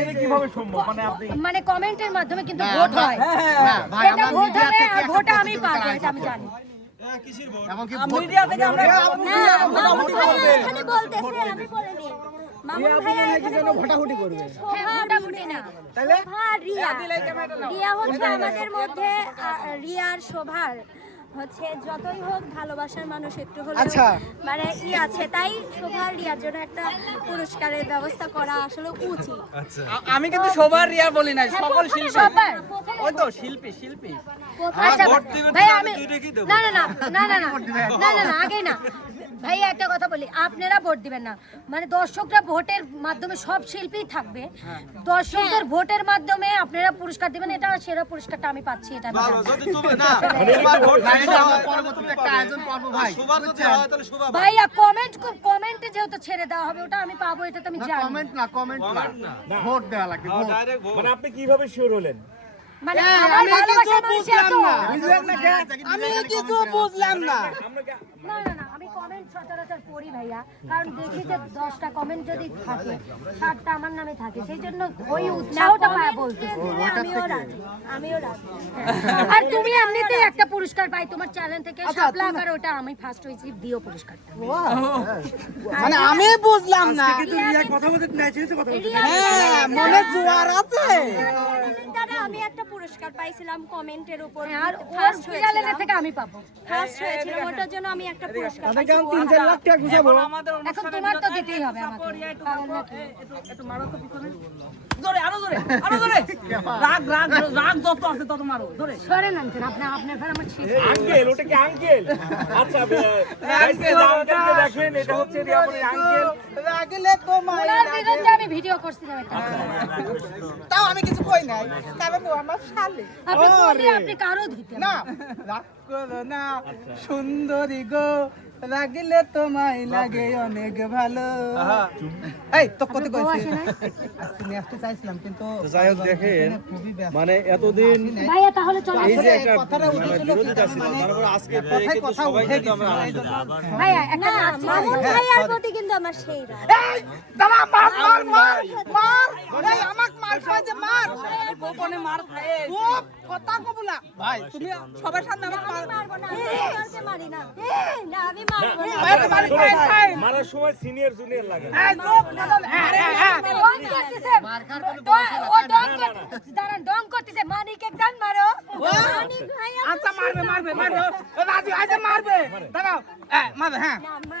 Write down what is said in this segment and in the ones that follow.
এটা কীভাবে সম্ভব? মানে মানে কমেন্টের মাধ্যমে কিন্তু ভোট হয়। এটা ভোট হবে আর ভোটটা আমি পাবো এটা আমি জানি। মিডিয়া থেকে আমরা মামুন ভাইয়া এখানে বলতেছে আমি বলিনি। মামুন ভাইয়া এখানে ভোটাভুটি করবে হ্যাঁ ভোটাভুটি না তাহলে রিয়া। রিয়া হচ্ছে আমাদের মধ্যে রিয়ার শোভার। হচ্ছে যতই হোক ভালোবাসার মানুষ একটু হলেও আচ্ছা। মানে ই আছে তাই শোভা রিয়ার জন্য একটা পুরস্কারের ব্যবস্থা করা আসলে উচিত। আ- আমি কিন্তু শোভা রিয়া বলি না হ্যাঁ, সকল শিল্পী। ওই তো শিল্পী শিল্পী। আচ্ছা ভাই আমি না না না না না না না। আগে না। ভাই একটা কথা বলি আপনারা ভোট দিবেন না। মানে দর্শকরা ভোটের মাধ্যমে সব শিল্পী থাকবে। দর্শকদের ভোটের মাধ্যমে আপনারা পুরস্কার দিবেন এটা সেরা পুরস্কারটা আমি পাচ্ছি এটা আমি। না, ভাইয়া কমেন্ট কমেন্টে যেহেতু ছেড়ে দেওয়া হবে ওটা আমি পাবো এটা তো আমি না জানি। কমেন্ট না কমেন্ট না। ভোট দেওয়া লাগবে মানে আপনি কীভাবে শিওর হলেন? মানে আমার ভালোবাসার মানুষ এত। আমি কিছু বুঝলাম না। না। না না আমি কমেন্ট সচরাচর পড়ি ভাইয়া। কারণ দেখি যে দশটা কমেন্ট যদি থাকে ষাটটা আমার নামে থাকে সেই জন্য ওই উৎসাহটা পায় বলতে। আমিও রাজি। আমিও রাজি। আর তুমি এমনিতেই একটা পুরস্কার পাই তোমার চ্যানেল থেকে আকার ওটা আমি ফার্স্ট হয়েছি দিও পুরস্কারটা। মানে আমি বুঝলাম না। হ্যাঁ মনে জোয়ার আছে। আমি একটা পুরস্কার পাইছিলাম কমেন্টের উপর। আর ফার্স্ট হয়েছিল থেকে আমি পাবো। ফার্স্ট হয়েছিল ওটার জন্য আমি একটা পুরস্কার পাইছি তিন চার লাখ টাকা গুছাবো এখন তোমার তো দিতেই হবে আমাকে। পাগল নাকি? জোরে আরও জোরে আরও জোরে। রাগ রাগ রাগ যত আছে তত মারো জোরে। সরেন আনতেন আপনি আপনার ঘর আমার ছিল আঙ্কেল ওটা কি আঙ্কেল? আচ্ছা আঙ্কেলকে দেখেন এটা হচ্ছে রিয়ামনির আঙ্কেল। রাগলে তো ওনার বিরুদ্ধে আমি ভিডিও করছিলাম একটা। তাও আমি কিছু কই নাই কারণ ও আমার শালি। আপনি আপনি কারও দিতেন না রাগ করো না সুন্দরী গো রাগলে তোমায় লাগে অনেক ভালো। এই তো কত কইছি। আসে নাই? আজকে নিয়ে আসতে চাইছিলাম কিন্তু যাই হোক দেখেন মানে এতদিন ভাইয়া তাহলে চলে। এই যে একটা কথাটা উঠেছিল বিরোধিতা ছিল মানে আজকে কিন্তু কথা উঠে জন্য ভাইয়া একটা মামুন ভাইয়ার প্রতি কিন্তু আমার সেই এই দাদা মার মার মার মার। এই আমাক মার খায় যে মার। গোপনে মার খায় খুব কথা কব না। ভাই তুমি সবার সামনে আমাকে মার মারবো না। আমি মারি না। না। আমি মারবো না। মারার সময় সিনিয়র জুনিয়র লাগে এই চুপ দাঁড়ান ডং করতেছে। মানিক একজন মারো। মানিক ভাইয়া আচ্ছা মারবে মারবে মারবে। ও রাজি আইছে মারবে। দাঁড়াও। হ্যাঁ মারবে হ্যাঁ। না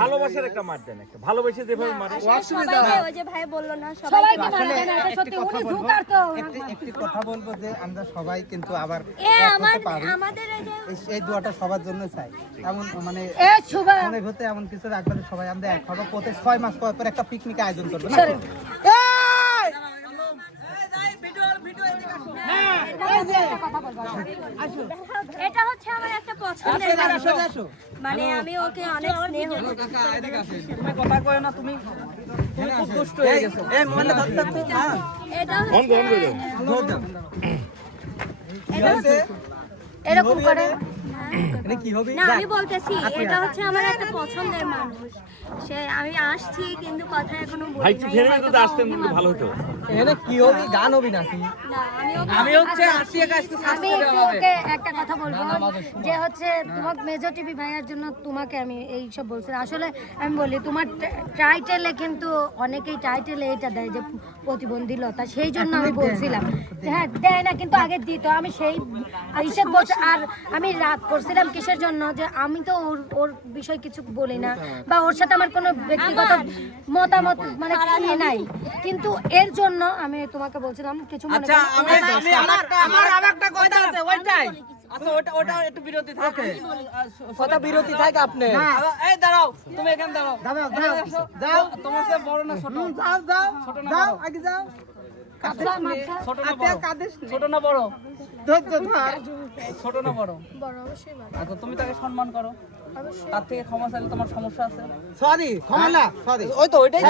ভালোবাসার একটা মার দেন একটা। ভালোবেসে যেভাবে মারে। সবাইকে ওই যে ভাই বলল না সবাইকে মারবে না এটা সত্যি উনি জুকার তো একটি একটি কথা বলব যে আমরা সবাই কিন্তু আবার আমাদের এই দোয়াটা সবার জন্য চাই। এমন মানে মনে হতে এমন কিছু রাখবেন সবাই আমরা এক হব। প্রতি ছয় মাস পর পর একটা পিকনিক আয়োজন করব না। কথা বলব আমার একটা পছন্দের মানুষ মানে আমি ওকে অনেক স্নেহ তুমি কথা কয় না তুমি তুমি খুব দুষ্ট হয়ে গেছো। এই মোবাইলটা তো হ্যাঁ। এটা ফোন ফোন করে ধর। দাও এরকম করে। এটা কি হবে? না আমি বলতেছি এটা হচ্ছে আমার একটা পছন্দের মানুষ। সে আমি আসছি কিন্তু কথা এখনও বলি ভাই নাই, ফেরে আসতেন কিন্তু অভিমান ভালো হতো। এখানে কি হবে? গান হবে নাকি? না, আমি হচ্ছে আসি এক আজকে আমি একটু ওকে একটা কথা বলব যে হচ্ছে তোমার মেজর টিভি ভাইয়ার জন্য তোমাকে আমি এই সব বলছি। আসলে আমি বলি তোমার টাইটেলে কিন্তু অনেকেই টাইটেলে এটা দেয় যে প্রতিবন্ধীলতা সেই জন্য আমি বলছিলাম। হ্যাঁ দেয় না কিন্তু আগে দিত। আমি সেই হিসেব বলছি আর আমি রাগ করছিলাম কিসের জন্য? যে আমি তো ওর ওর বিষয় কিছু বলি না বা ওর সাথে আমার কোনো ব্যক্তিগত মতামত মানে ইয়ে নাই। কিন্তু এর জন্য আমি তোমাকে বলছিলাম কিছু মনে আচ্ছা। আমি আমার আমার আরেকটা কথা আছে ওইটাই। আচ্ছা ওটা ওটা একটু বিরতি থাকে। কথা বিরতি থাকে আপনি। এই দাঁড়াও। তুমি এখানে দাঁড়াও। দাঁড়াও দাঁড়াও যাও তোমার সে বড় না ছোট? যাও যাও ছোট না যাও আগে যাও মাপসা, মাপসা। ছোট না বড়? ছোট না বড়? ধৈর্য ধর ছোট না বড়? বড় অবশ্যই বড়। আচ্ছা তুমি তাকে সম্মান করো। তার থেকে ক্ষমা চাইলে তোমার সমস্যা আছে। সরি ক্ষমা না সরি। ওই তো ওইটাই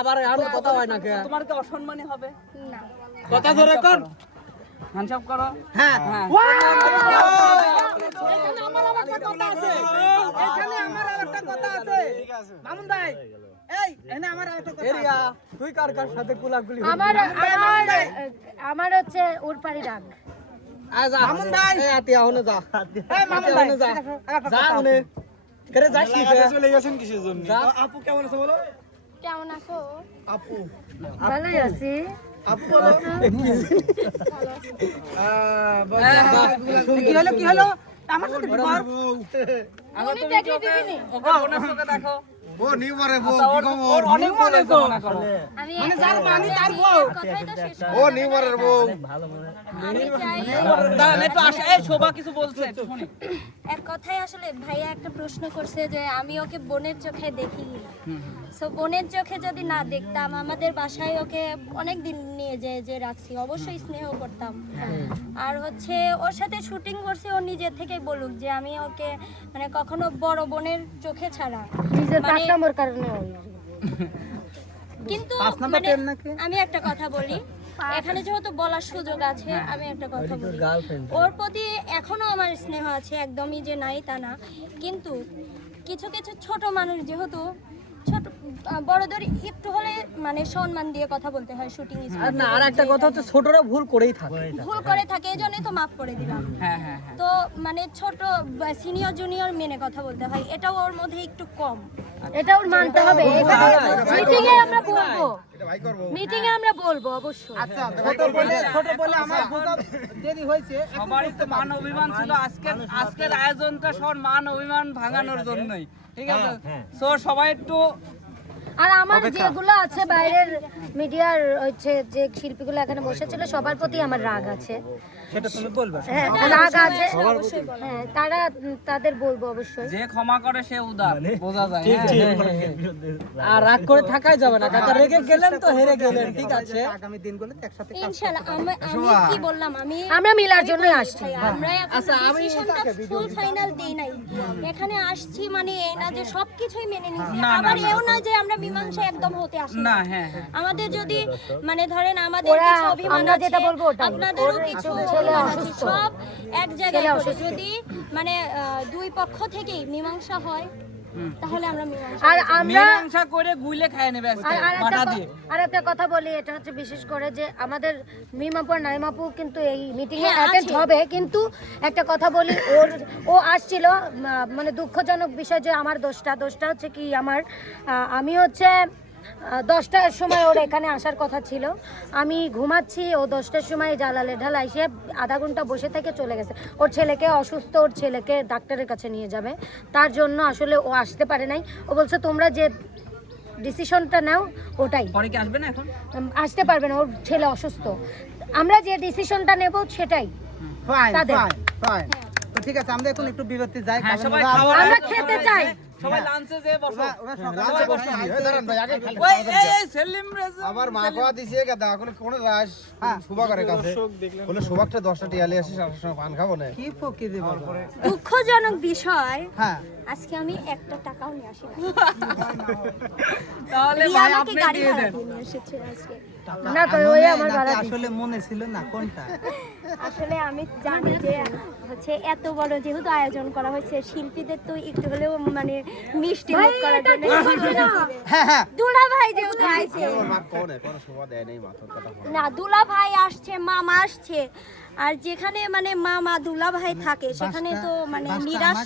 আবার আর কথা হয় না তোমার কি? অসম্মানী হবে? না। কথা ধরে কর। হ্যান্ডসাপ করো। হ্যাঁ। হ্যাঁ। এখানে আমার আবার কথা আছে। এখানে আমার আবার কথা আছে। মামুন ভাই এই এখানে আমার আর কথা এরিয়া তুই কার কার সাথে কুলাকুলি আমার আমার আমার হচ্ছে উড়পাড়ি রাগ। মামুন ভাই। এই আতিয়া হনে যা। এই মামুন ভাই। যা। যা কথা করে যাস নি চলে গেছেন কিসের জন্য? আপু কেমন আছে বলো? কেমন আছো? আপু। ভালোই আছি। আপু। কি? হলো কি হলো? আমার সাথে ঘর তুমি ওকে চোখে দেখো। ও নিবারে আচ্ছা, ওর- ওর অনেক মনে তো মনে করো আমি মানে যার মানি তার বউ। কথাই তো শেষ ও নিবারের বউ আমি চাই একটু আসে এই শোভা কিছু বলছে শুনি এক কথাই আসলে ভাইয়া একটা প্রশ্ন করছে যে আমি ওকে বোনের চোখে দেখি সো বোনের চোখে যদি না দেখতাম আমাদের বাসায় ওকে অনেক দিন নিয়ে যে যে রাখছি। অবশ্যই স্নেহ করতাম। আর হচ্ছে ওর সাথে শুটিং করছি ও নিজের থেকেই বলুক যে আমি ওকে মানে কখনো বড় বোনের চোখে ছাড়া। নিজের পাঁচ মানে- নম্বর কারণে কিন্তু মানে আমি একটা কথা বলি। এখানে যেহেতু বলার সুযোগ আছে আমি একটা কথা বলি। ওর প্রতি এখনও আমার স্নেহ আছে একদমই যে নাই তা না। কিন্তু কিছু কিছু ছোট মানুষ যেহেতু ছোট বড়দের একটু হলে মানে সম্মান দিয়ে কথা বলতে হয় শুটিং আর না আর একটা কথা হচ্ছে ছোটরা ভুল করেই থাকে। ভুল করে থাকে এই জন্যই তো মাফ করে দিলাম। হ্যাঁ হ্যাঁ হ্যাঁ। তো মানে ছোট সিনিয়র জুনিয়র মেনে কথা বলতে হয় এটাও ওর মধ্যে একটু কম। এটা ওর মানতে হবে। এখানে মিটিং এ আমরা বলব। মিটিং এ আমরা বলব অবশ্যই। আচ্ছা ছোট বলে ছোট বলে আমার বোঝা দেরি হয়েছে সবারই তো মান অভিমান ছিল আজকের আজকের আয়োজনটা সবার মান অভিমান ভাঙানোর জন্যই। ঠিক আছে? তো সবাই একটু আর আমার যেগুলো আছে বাইরের মিডিয়ার হচ্ছে যে শিল্পীগুলো এখানে বসেছিল সবার প্রতি আমার রাগ আছে। সেটা তুমি বলবে। হ্যাঁ রাগ আছে হ্যাঁ তারা তাদের বলব অবশ্যই। যে ক্ষমা করে সে উদার। বোঝা যায়। হ্যাঁ। আর রাগ করে থাকাই যাবে না। কাকা রেগে গেলেন তো হেরে গেলেন। ঠিক আছে। আগামী দিনগুলোতে একসাথে ইনশাআল্লাহ আমি আমি কি বললাম? আমি আমরা মিলার জন্যই আসছি। আমরা এখন ডিসিশনটা ফুল ফাইনাল দেই নাই। এখানে আসছি মানে এই না যে সবকিছুই মেনে নিছি। আবার এও না যে আমরা মীমাংসা একদম হতে আসি না হ্যাঁ হ্যাঁ। আমাদের যদি মানে ধরেন আমাদের কিছু অভিমান আছে যেটা বলব আপনাদেরও কিছু সব এক জায়গায়। যদি মানে দুই পক্ষ থেকেই মীমাংসা হয় তাহলে আমরা আর আমরা মীমাংসা করে গুইলে খায় নেবে আজকে আর আর একটা দিয়ে। আর একটা কথা বলি এটা হচ্ছে বিশেষ করে যে আমাদের মিমাপু আর নাইমাপু কিন্তু এই মিটিং এ হ্যাঁ, অ্যাটেন্ড হবে কিন্তু একটা কথা বলি ওর ও আসছিল মানে দুঃখজনক বিষয় যে আমার দোষটা দোষটা হচ্ছে কি আমার আমি হচ্ছে দশটার সময় ওর এখানে আসার কথা ছিল। আমি ঘুমাচ্ছি ও দশটার সময় জালালে ঢালা এসে আধা ঘণ্টা বসে থেকে চলে গেছে। ওর ছেলেকে অসুস্থ ওর ছেলেকে ডাক্তারের কাছে নিয়ে যাবে। তার জন্য আসলে ও আসতে পারে নাই। ও বলছে তোমরা যে ডিসিশনটা নাও ওটাই। পরে কি আসবে না এখন? আসতে পারবে না ওর ছেলে অসুস্থ। আমরা যে ডিসিশনটা নেব সেটাই। ফাইন তাদের। ফাইন ফাইন তো ঠিক আছে আমরা এখন একটু বিরতি যাই হ্যাঁ আমরা খেতে চাই। সবাই লাঞ্চে যে বসো। ওরা সকালে দাঁড়ান ভাই, আগে খালি ওই এই এই সেলিম রেজা আবার মা খাওয়া দিছে গাদা কোন কোন যাস সুবাগের কাছে। বলে সুবাগটা দশটা টিয়ালে আসিস আর সঙ্গে পান খাব না। কি ফকিরি বাবা। দুঃখজনক বিষয়। হ্যাঁ। আজকে আমি একটা টাকাও নিয়ে আসি তাহলে ভাই আপনি দিয়ে দেন। দিয়ে নিয়ে এসেছে আজকে। না তো ওই আমার। আসলে মনে ছিল না কোনটা? আসলে আমি জানি যে হচ্ছে এত বড় যেহেতু আয়োজন করা হয়েছে শিল্পীদের তো একটু হলেও মানে মিষ্টি মুখ করার জন্য। হ্যাঁ হ্যাঁ। দুলা ভাই যেহেতু আইছে। না দুলা ভাই আসছে মামা আসছে। আর যেখানে মানে মামা দুলা ভাই থাকে সেখানে তো মানে নিরাশ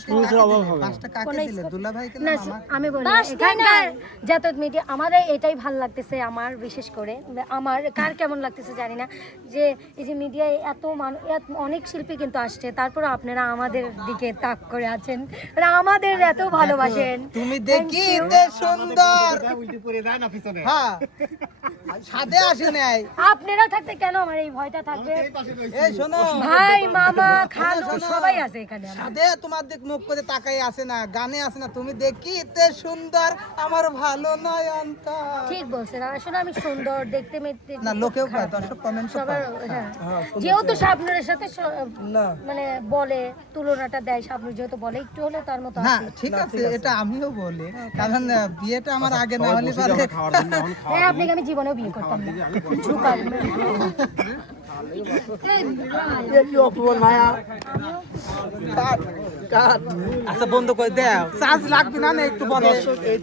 পাঁচটা কাকে কোনো দিলে? দুলা ভাই না আমি বলি এখানকার যত মিডিয়া আমাদের এটাই ভালো লাগতেছে আমার বিশেষ করে। আমার কার কেমন লাগতেছে জানি না যে এই যে মিডিয়ায় এত মানুষ অনেক শিল্পী কিন্তু আসছে। তারপর আপনারা আমাদের দিকে তাক করে আছেন। মানে আমাদের এত ভালোবাসেন। তুমি দেখিতে সুন্দর। হ্যাঁ। সাদে আসে নাই। আপনারা থাকতে কেন আমার এই ভয়টা থাকবে? এই শোনো। ভাই মামা খালু সবাই আছে এখানে। সাদে তোমার দিক মুখ করে তাকাই আসে না গানে আসে না। তুমি দেখিতে সুন্দর আমার ভালো নয় অন্তর। ঠিক বলছেন। আসলে আমি সুন্দর দেখতে মেতে না লোকেও কয় দর্শক কমেন্ট সবার হ্যাঁ। যেহেতু শাবনুরের সাথে মানে বলে তুলনাটা দেয় যেহেতু বলে একটু হলে তার মতো না ঠিক আছে এটা আমিও বলি। কারণ বিয়েটা আমার আগে না হলে পরে হ্যাঁ আপনাকে আমি জীবনেও বিয়ে করতাম না। আচ্ছা বন্ধ করে দাও। চার্জ লাগবে না না একটু পরে।